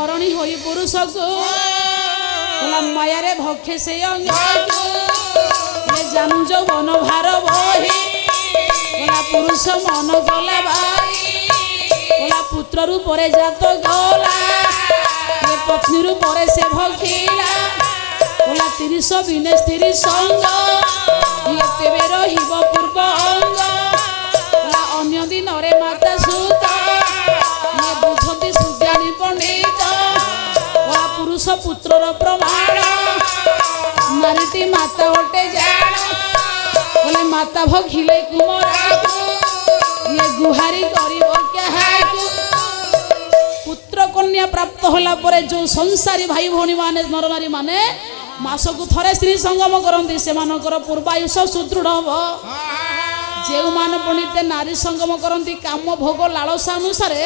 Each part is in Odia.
ଧରଣୀ ହୋଇ ପୁରୁଷକୁ ମାୟାରେ ଭକ୍ଷେ ସେ ଅଙ୍ଗକୁ ଜାନୁ ଯୌବନ ଭାର ବହି ପୁରୁଷ ମନ ଗଲା ଭାଇ ପୁତ୍ର ରୂପରେ ଜାତ ଗଲା ପତ୍ନୀ ରୂପରେ ସେ ଭକ୍ଷିଲା 30 ବିନେ ସ୍ତ୍ରୀ ସଙ୍ଗ ତେବେ ରହିବ ପୂର୍ବ ଅଙ୍ଗ ଅନ୍ୟ ଦିନରେ ମାତା ସୁତ ବୁଝନ୍ତି ସୁଜ୍ଞାନୀ ପଣ୍ଡିତ ପୁରୁଷ ପୁତ୍ରର ପ୍ରମାଣ ନାରୀଟି ମାତା ଗୋଟେ ଜାଣ ମାତା ଭକ୍ଷିଲେ କୁମରାକୁ ଗୁହାରି କରିବ କାହାକୁ ପୁତ୍ର କନ୍ୟା ପ୍ରାପ୍ତ ହେଲା ପରେ ଯୋଉ ସଂସାରୀ ଭାଇ ଭଉଣୀ ମାନେ ନରନାରୀ ମାନେ ମାସକୁ ଥରେ ସ୍ତ୍ରୀ ସଙ୍ଗମ କରନ୍ତି ସେମାନଙ୍କର ପୂର୍ବାୟୁଷ ସୁଦୃଢ ହବ ଯେଉଁମାନେ ପଣ୍ଡିତେ ନାରୀ ସଙ୍ଗମ କରନ୍ତି କାମ ଭୋଗ ଲାଳସା ଅନୁସାରେ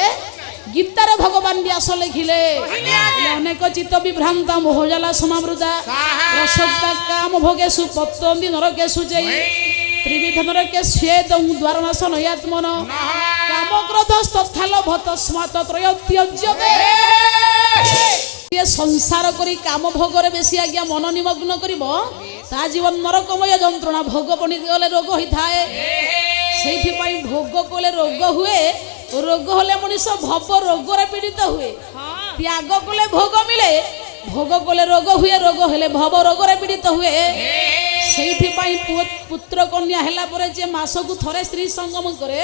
ଗୀତାରେ ଭଗବାନ ବ୍ୟାସ ଲେଖିଲେ ଅନେକ ଚିତ୍ତ ବିଭ୍ରାନ୍ତ ମୋହଜାଲା ସମାବୃତା ରସକ୍ତା କାମ ଭୋଗେଷୁ ପତନ୍ତି ନରକେଷୁ ଜୟୀ ତ୍ରିବିଧ ନରକେ ସ୍ୱେଦଂ ଦ୍ୱାରନାଶ ନୟାତ୍ମନ କାମ କ୍ରୋଧ ତଥା ଲୋଭ ତସ୍ମାତ୍ ତ୍ରୟ ତ୍ୟଜ୍ୟତେ ସଂସାର କରି କାମ ଭୋଗରେ ବେଶୀ ଆଜ୍ଞା ମନ ନିମଗ୍ନ କରିବ ତା ଜୀବନ ନରକମୟ ଯନ୍ତ୍ରଣା ଭୋଗ ପଣ୍ଡିତ ଗଲେ ରୋଗ ହୋଇଥାଏ ସେଇଥିପାଇଁ ଭୋଗ କଲେ ରୋଗ ହୁଏ ରୋଗ ହେଲେ ମଣିଷ ଭବ ରୋଗରେ ପୀଡ଼ିତ ହୁଏ ତ୍ୟାଗ କଲେ ଭୋଗ ମିଳେ ଭୋଗ କଲେ ରୋଗ ହୁଏ ରୋଗ ହେଲେ ଭବ ରୋଗରେ ପୀଡ଼ିତ ହୁଏ ସେଇଥିପାଇଁ ପୁତ୍ର କନ୍ୟା ହେଲା ପରେ ଯେ ମାସକୁ ଥରେ ସ୍ତ୍ରୀ ସଙ୍ଗମ କରେ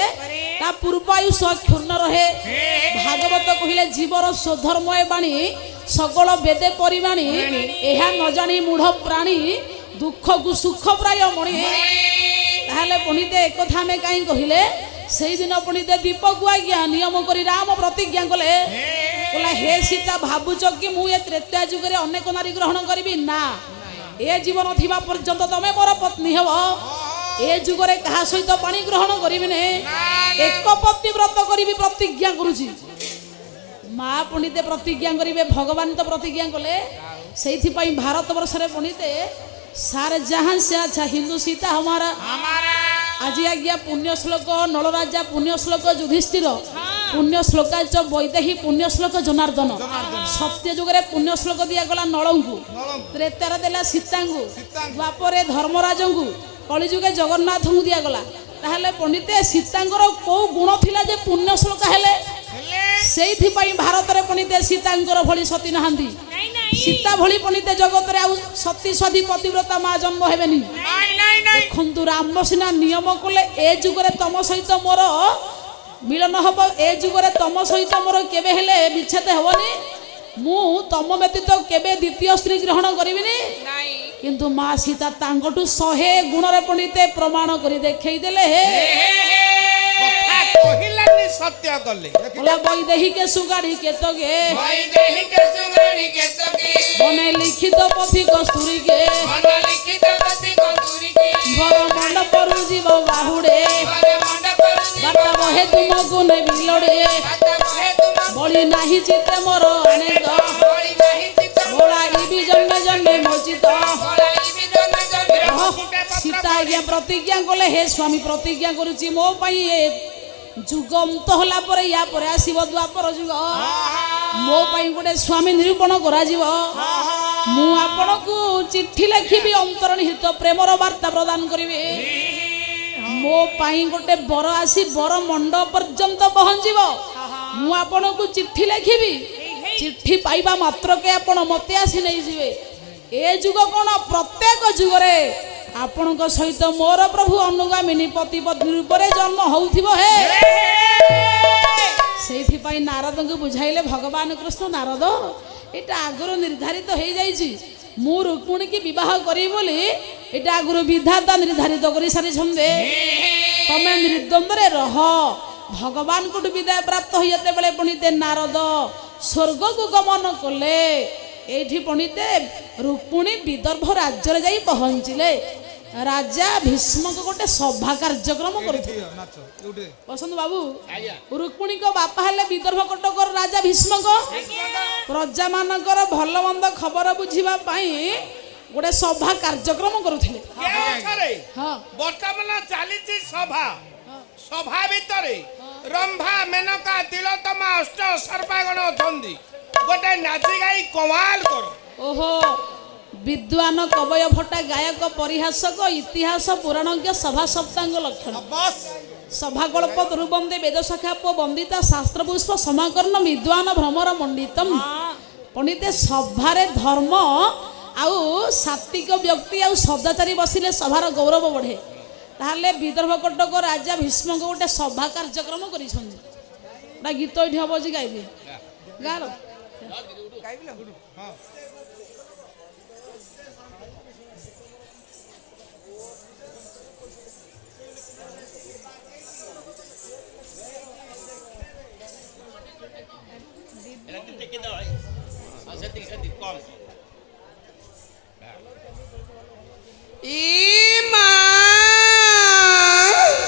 ତା ପୂର୍ବାୟୁଷ କ୍ଷୁର୍ଣ୍ଣ ରହେ ଭାଗବତ କହିଲେ ଜୀବର ସ୍ୱଧର୍ମୟ ବାଣୀ ସକଳ ବେଦେ ପରିବାଣୀ ଏହା ନ ଜାଣି ମୂଢ଼ ପ୍ରାଣୀ ଦୁଃଖକୁ ସୁଖ ପ୍ରାୟ ମଣି ତାହେଲେ ପଣ୍ଡିତେ ଏକଥା ଆମେ କାହିଁ କହିଲେ ସେଇଦିନ ପଣ୍ଡିତେ ଦୀପକୁ ଆଜ୍ଞା ନିୟମ କରି ରାମ ପ୍ରତିଜ୍ଞା କଲେ ହେ ସୀତା ଭାବୁଛ କି ମୁଁ ଏ ତ୍ରେତୟା ଯୁଗରେ ଅନେକ ନାରୀ ଗ୍ରହଣ କରିବି ନା ଏ ଜୀବନ ଥିବା ପର୍ଯ୍ୟନ୍ତ ତମେ ମୋର ପତ୍ନୀ ହେବ ଏ ଯୁଗରେ କାହା ସହିତ ପାଣି ଗ୍ରହଣ କରିବିନି ଏକ ପତ୍ନୀ ବ୍ରତ କରିବି ପ୍ରତିଜ୍ଞା କରୁଛି ମା ପଣ୍ଡିତେ ପ୍ରତିଜ୍ଞା କରିବେ ଭଗବାନ ତ ପ୍ରତିଜ୍ଞା କଲେ ସେଇଥିପାଇଁ ଭାରତ ବର୍ଷରେ ପଣ୍ଡିତେ ସାରେ ଜହାं ସେ ଆଚ୍ଛା ହିନ୍ଦୁ ସୀତା ହମାରା আজি আজ্ঞা পুণ্য শ্লোক নলরাজা পুণ্য শ্লোক যুধিষ্ঠির পুণ্য শ্লোকাচ বৈদেহী পুণ্য শ্লোক জনার্দন সত্য যুগরে পুণ্য শ্লোক দিয়াগলা নলঙ্কু ত্রেতারে দেলা সীতাঙ্কু দ্বাপরে ধর্মরাজঙ্কু কলিযুগে জগন্নাথଙ୍କୁ দিয়াগলা তাহলে পণ্ডিতে সীতাঙ্কর কোউ গুণ থিলা যে পুণ্য শ্লোক হেলে সেইথিপাই ভারতরে পণ্ডিতে সীতাঙ্কর ভଳି সতী নাহান্তি সীতা ভଳି পণ্ডিতে জগতরে আউ সতী সধী পতিব্রতা মা জন্ম হেবেনি দেখন্তু রাম সিনা নিয়ম কলে এ যুগরে তম সহিত মোর মিলন হব এ যুগরে তম সহিত মোর কেবে হেলে বিচ্ছেদ হবনি মু তম ব্যতীত কেবে দ্বিতীয় স্ত্রী গ্রহণ করিবিনি কিন্তু মা সীতা তাঙ্কটু 100 গুণরে পণ্ডিতে প্রমাণ করে দেখাই দেলে কহিলানি সত্য কলে বলা বৈদেহীকে সুগাড়ি কেতকে বৈদেহীকে সুগাড়ি কেতকে মনে লিখিত পথি কস্তুরীকে মনে লিখিত পথি কস্তুরীকে ঘর মণ্ডপরু জীব বাহুড়ে ঘর মণ্ডপরু বাটা বহে তুমকু নেবি লড়ে বাটা বহে তুমকু বলি নাহি চিতে মোর অনেক বলি নাহি চিতে বলা ইবি জন্মে জন্মে মোচিত বলা ইবি জন্মে জন্মে সীতা আজ্ঞা প্রতিজ্ঞা কলে হে স্বামী প্রতিজ্ঞা করুছি মো পাই যুগ অন্ত হলা পরে ইয়া পরে আসিব দ্বাপর যুগ মো পাই গোটে স্বামী নিরূপণ করা যাব মু আপনাকু চিঠি লেখিবি অন্তর্নিহিত প্রেমর বার্তা প্রদান করিবি মো পাই গোটে বর আসি বর মণ্ডপ পর্যন্ত পৌঁছিব মু আপনাকু চিঠি লেখিবি চিঠি পাইবা মাত্রকে আপন মতে আসি নেই যাবে এ যুগ কোন প্রত্যেক যুগরে ଆପଣଙ୍କ ସହିତ ମୋର ପ୍ରଭୁ ଅନୁଗାମିନୀ ପତି ପତ୍ନୀ ରୂପରେ ଜନ୍ମ ହେଉଥିବ ହେ ସେଇଥିପାଇଁ ନାରଦଙ୍କୁ ବୁଝାଇଲେ ଭଗବାନ କୃଷ୍ଣ ନାରଦ ଏଇଟା ଆଗରୁ ନିର୍ଦ୍ଧାରିତ ହେଇଯାଇଛି ମୁଁ ରୁକ୍ମିଣୀକି ବିବାହ କରିବି ବୋଲି ଏଇଟା ଆଗରୁ ବିଧାତା ନିର୍ଦ୍ଧାରିତ କରି ସାରିଛନ୍ତି ତମେ ନିର୍ଦ୍ୱନ୍ଦରେ ରହ ଭଗବାନଙ୍କଠୁ ବିଦାୟ ପ୍ରାପ୍ତ ହୋଇ ଯେତେବେଳେ ପଣ୍ଡିତେ ନାରଦ ସ୍ୱର୍ଗକୁ ଗମନ କଲେ এইটি পণ্ডিতে রুক্মিণী বিদর্ভ রাজ্যরে যাই পৌঁছিলে রাজা ভীষ্মক গোটে সভা কার্যক্রম করুଥିଲେ বসন্ত বাবু রুক্মিণীଙ୍କ বাপা হেলে বিদর্ভ কটকর রাজা ভীষ্মক প্রজা মানকর ভাল মন্দ খবর বুঝিবা পাই গোটে সভা কার্যক্রম করুଥିଲେ হ্যাঁ বর্তমান চালিছি সভা সভা ভিতরে রম্ভা মেনকা তিলোত্তমা অষ্ট সর্বাগণ অছন্তি গোটে নাচি গাই কমাল করো। ওহো বিদ্বান কবয় ভট্টা গায়ক পরিহাসক ইতিহাস পুরাণজ্ঞ সভা সপ্তাঙ্গ লক্ষণ বাস সভাকল্প তরুবন্দে বেদশাখা বন্দিতা শাস্ত্রপুষ্প সমাকর্ণ বিদ্বান ভ্রমর মণ্ডিতম পণ্ডিতে সভারে ধর্ম আউ সাত্বিক ব্যক্তি আউ সদাচারী বসিলে সভার গৌরব বঢ়ে তাহলে বিদর্ভ কটক রাজা ভীষ্মকে গোটে সভা কার্যক্রম করেছেন না গীত এটি হব যে গাইবে গার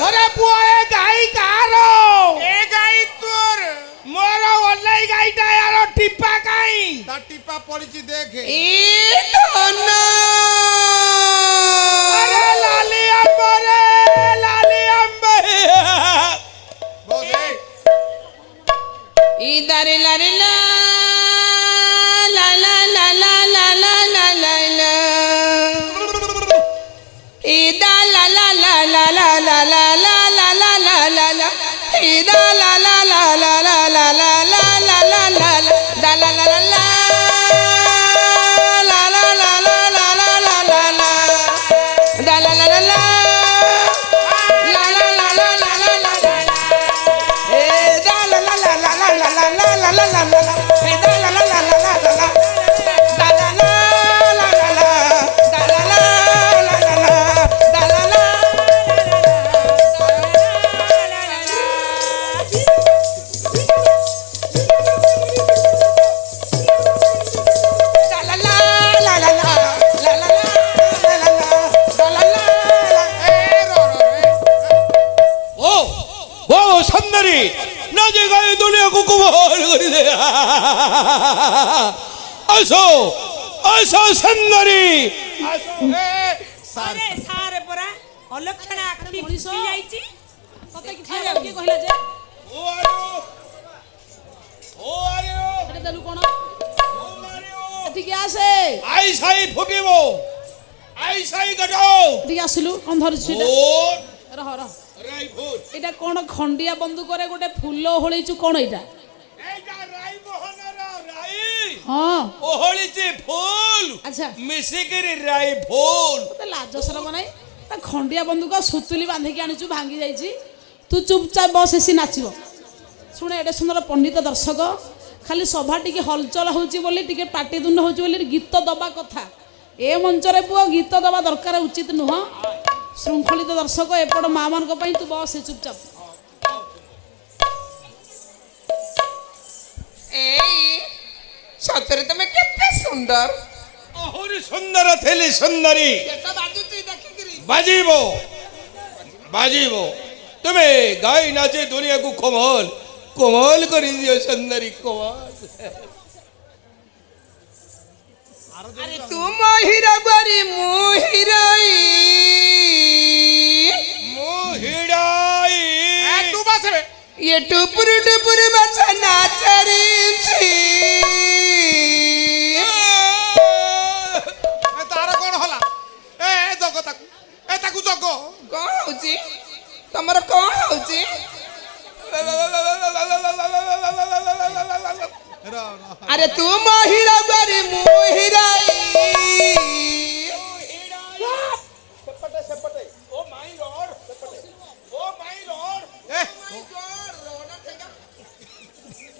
ওরে পুয়া এ গাই কার এ গাই তোর মোর অনলাই গাইটা আর টিপা গাই তার টিপা পড়িছি দেখে আরে লালি আম্বরে লালি আম্বে বসে ইদারে লারে লা লা লা লা লা লা লা লা লা লা ইদা লা লা লা লা লা লা লা লা লা লা লা লা লা ইদা লা লা লা লা লা লা লা লা লা লা লা দা লা লা লা লা লা লা লা লা লা লা লা লা লা দা লা লা লা লা লা লা লা লা লা লা লা লা এ দা লা লা লা লা লা লা লা লা লা লা লা লা এ দা লা লা লা লা লা লা লা দা লা লা লা লা লা দা লা লা লা লা লা দা লা লা ও ও সুন্দরী নাচে গায়ে দুনিয়াকে কমাল করে দে আসো আসো সুন্দরী আরে সারে পরা অলক্ষণা আখি মଣିଷ। ফুটি যাইছি ততে কি ঠিয়া কি কহিলা যে ও আরে ও আরে এটা দেলু কোন ও আরে এদিকে আসে আই সাই ফুকিব আই সাই গটাও এদিকে আসিলু কোন ধরিছু এটা ও রহ রহ রাই ফুট এটা কোন খন্ডিয়া বন্দুকরে গোটে ফুল হলিছু কোন এটা এইটা রাই মোহনর রাই হ্যাঁ ও হলিছে ফুল আচ্ছা মিশিকিরি রাই ফুল তোতে লাজ শরম নাই তা খন্ডিয়া বন্দুক সুতুলি বাঁধিকি আনিছু ভাঙ্গি যাইছি তু চুপচাপ বস এসি নাচিব শুনে এটা সুন্দর পণ্ডিত দর্শক খালি সভা টিকে হলচল হଉଛି ବୋଲି ଟିକେ ପାଟିତୁଣ୍ଡ ହଉଛି ବୋଲି ଗୀତ ଦବା କଥା ଏ ମଞ୍ଚରେ ପୁଅ ଗୀତ ଦବା ଦରକାର ଉଚିତ ନୁହଁ ଶୃଙ୍ଖଳିତ ଦର୍ଶକ ଏପଟ ମା ମାନଙ୍କ ପାଇଁ ତୁ ବସ ଚୁପଚାପ এই সତରେ তুমি কেতে সুন্দর আহুরি সুন্দর থেলি সুন্দরী এটা বাজুছি দেখিকিরি বাজিব বাজিব তুমি গাই নাচে দুনিয়াକୁ কোমল কোমল করে দিও সুন্দরী কোমল আরে তুমি হিরো গরি মু হিরোই মোহিড়াই তু বসবে ये टुपुर टुपुर बच्चा नाच रही थी তার কোন হলা এ জগ তাকু এ তাকু জগ कौन होची तमर कौन होची अरे तू मोहिरा गरी मोहिराई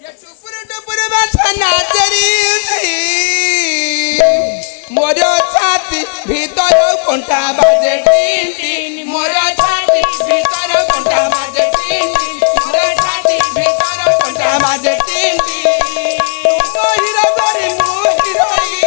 ये टुपुर टुपुर बच्चा नाच रही थी मोर छाती भीतर कोंटा बाजे टीन टीन मोर छाती भीतर कोंटा बाजे टीन टीन मोर छाती भीतर कोंटा बाजे टीन टीन मोहिरा गरी मोहिराई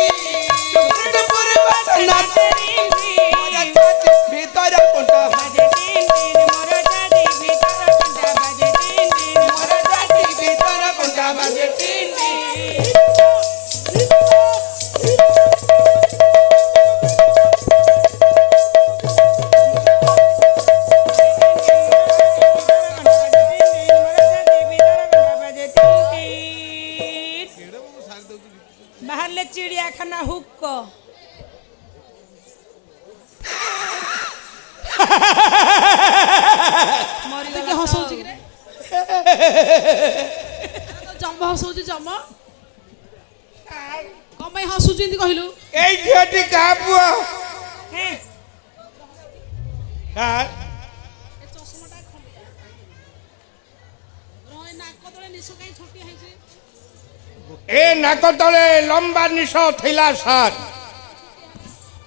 टुपुर टुपुर बच्चा नाच रही थी मोर छाती भीतर कोंटा बाजे टीन टीन मोर छाती भीतर कोंटा बाजे टीन टीन मोर छाती भीतर कोंटा बाजे टीन टीन ବାହାରିଲେ ଚିଡ଼ିଆଖାନା ହୁକ ଟିକେ ହସଉଛି କିରେ ଜମ ହସଉଛି ଜମ କଣ ପାଇଁ ହସୁଛୁ ଏମିତି କହିଲୁ? এই ঝিଅটি କାହା ପୁଅ? କାହା? ଏ ନାକ ତଳେ ଲମ୍ବା ନିଶ ଥିଲା ସାର୍।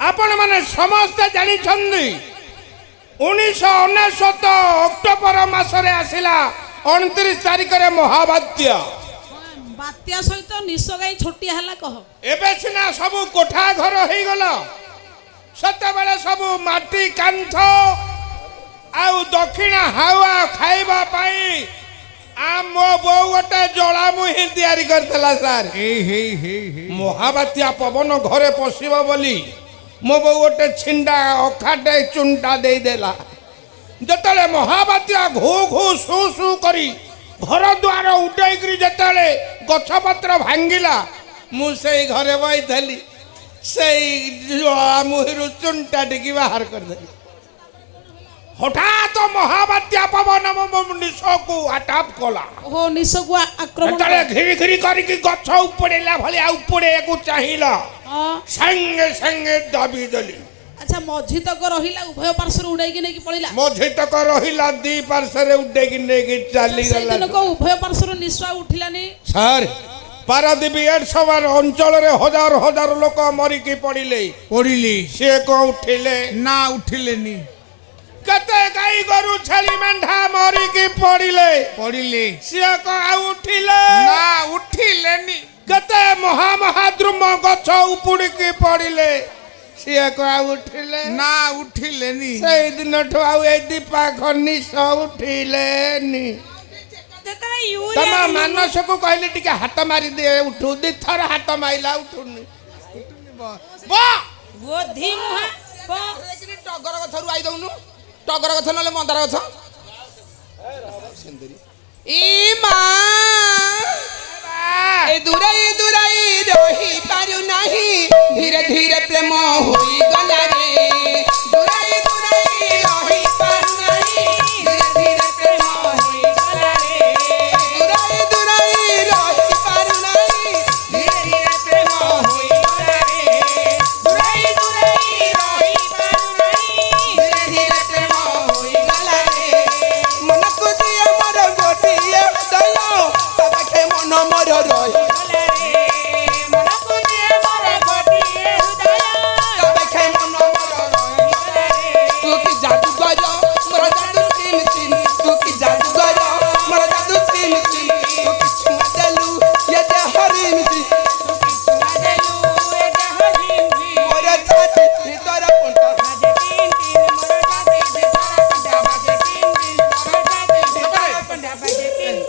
ଆପଣମାନେ ସମସ୍ତେ ଜାଣିଛନ୍ତି 1999 ଅକ୍ଟୋବର ମାସରେ ଆସିଲା 29 ତାରିଖରେ ମହାବାତ୍ୟା। ବାତ୍ୟା ସହିତ ନିଶ ଗାଈ ଛୋଟିଆ ହେଲା କହ। ଏବେ ସିନା ସବୁ କୋଠା ଘର ହେଇଗଲା, ସେତେବେଳେ ସବୁ ମାଟି କାନ୍ଥ ଆଉ ଦକ୍ଷିଣ ହାୱା ଖାଇବା ପାଇଁ ଆମ ବୋଉ ଗୋଟେ ଜଳାମୁହିଁ ତିଆରି କରିଥିଲା ସାର୍। ମହାବାତ୍ୟା ପବନ ଘରେ ପଶିବ ବୋଲି ମୋ ବୋଉ ଗୋଟେ ଛିଣ୍ଡା ଅଖାଟେ ଚୁଣ୍ଟା ଦେଇଦେଲା। ଯେତେବେଳେ ମହାବାତ୍ୟା ଘୁ ଘୁ ସୁ ସୁ କରି ଘର ଦ୍ୱାର ଉଡେଇକିରି ଯେତେବେଳେ ଗଛପତ୍ର ଭାଙ୍ଗିଲା, ମୁଁ ସେଇ ଘରେ ବଇଥିଲି, ସେଇ ଜଳାମୁହିଁରୁ ଚୁଣ୍ଟା ଟିକି ବାହାର କରିଦେଲି। ହଠାତ୍ ମହାବାତ୍ୟା ପବନ ମୋ ନିଶକୁ ଆଟାକ୍ କଲା। ଓହୋ ନିଶକୁ ଆକ୍ରମଣ ଯେତେବେଳେ ଘିରି ଘିରି କରିକି ଗଛ ଉପଡେଇଲା ଭଳିଆ ଉପଡେଇବାକୁ ଚାହିଁଲା, ହଁ। ସାଙ୍ଗେ ସାଙ୍ଗେ ଦାବି ଦେଲି। ଆଚ୍ଛା ମଝି ତକ ରହିଲା ଉଭୟ ପାର୍ଶ୍ୱରୁ ଉଡେଇକି ନେଇକି ପଳେଇଲା। ମଝି ତକ ରହିଲା, ଦି ପାର୍ଶ୍ୱରେ ଉଡେଇକି ନେଇକି ଚାଲିଗଲା। ସେଇଦିନକ ଉଭୟ ପାର୍ଶ୍ୱରୁ ନିଶ ଉଠିଲାନି ସାର୍। ପାରାଦୀପ ଏଡସବାର ଅଞ୍ଚଳରେ ହଜାର ହଜାର ଲୋକ ମରିକି ପଡ଼ିଲେ। ସିଏ କଣ ଉଠିଲେ? ନା ଉଠିଲେନି କେତେ ଗାଈ ଗୋରୁ ଛେଳି ମେଣ୍ଢା ମରିକି ପଡ଼ିଲେ। ସିଏ କଣ ଆଉ ଉଠିଲେ? ନା ଉଠିଲେନି କେତେ ମହାମହାଦ୍ରୁମ ଗଛ ଉପୁଡ଼ିକି ପଡ଼ିଲେ। ସିଏ କଣ ଆଉ ଉଠିଲେ? ନା ଉଠିଲେନି ସେଇ ଦିନଠୁ ଆଉ ଏ ଦୀପା ନିଶ ଉଠିଲେନି। ଯେତେବେଳେ ତମ ୟୁରିଆ ମାନସକୁ କହିଲି ଟିକେ ହାତ ମାରିଦିଏ, ଉଠୁ। ଦିଥର ହାତ ମାଇଲା ଉଠୁନି। ଗୋଧି ମୁହାଁ ଟଗର ଗଛରୁ ଆଇ ଦଉନୁ, ଟଗର ଗଛ ନହେଲେ ମନ୍ଦାର ଗଛ। ଇ ମା ଏ ଦୂରାଇ ଦୂରାଇ ରହି ପାରୁନାହିଁ, ଧୀରେ ଧୀରେ ପ୍ରେମ ହୋଇଗଲା ରେ। ଦୂରାଇ ଦୂରାଇ ରହି ପାରୁନାହିଁ, ଧୀରେ ଧୀରେ ପ୍ରେମ ହୋଇଗଲା ରେ। ଦୂରାଇ ଦୂରାଇ ରହି ପାରୁନାହିଁ, ଧୀରେ ଧୀରେ ପ୍ରେମ ହୋଇଗଲା ରେ। ଦୂରାଇ ଦୂରାଇ ରହି ପାରୁନାହିଁ, ଧୀରେ ଧୀରେ ପ୍ରେମ ହୋଇଗଲା ରେ। ମନକୁ ଦିଏ ମୋର ଗୋଟିଏ ହୃଦୟ, ତା ପାଖେ ମନ ମୋର ରହିଗଲା ରେ। ମନକୁ ଦିଏ ମୋର ଗୋଟିଏ ହୃଦୟ, ତା ପାଖେ ମନ ମୋର ରହିଗଲା ରେ। ତୁ କି ଜାଦୁଗର ମୋର ଜାଦୁ ଚିନ୍ ଚିନ୍, ତୁ କି ଜାଦୁଗର ମୋର ଜାଦୁ ଚିନ୍ ଚିନ୍। ତୁ କି ଛୁଆ ଦେଲୁ ଏ ଦେହ ରିମ୍ ରିମ୍, ତୁ କି ଛୁଆ ଦେଲୁ ଏ ଦେହ ରିମ୍ ରିମ୍। ମୋର ଛାତି ଭିତର କଣ୍ଟା ବାଜେ ଟିନ୍ ଟିନ୍, ମୋର ଛାତି ଭିତର କଣ୍ଟା ବାଜେ ଟିନ୍ ଟିନ୍, ମୋର ଛାତି ଭିତର କଣ୍ଟା ବାଜେ ଟିନ୍ ଟିନ୍।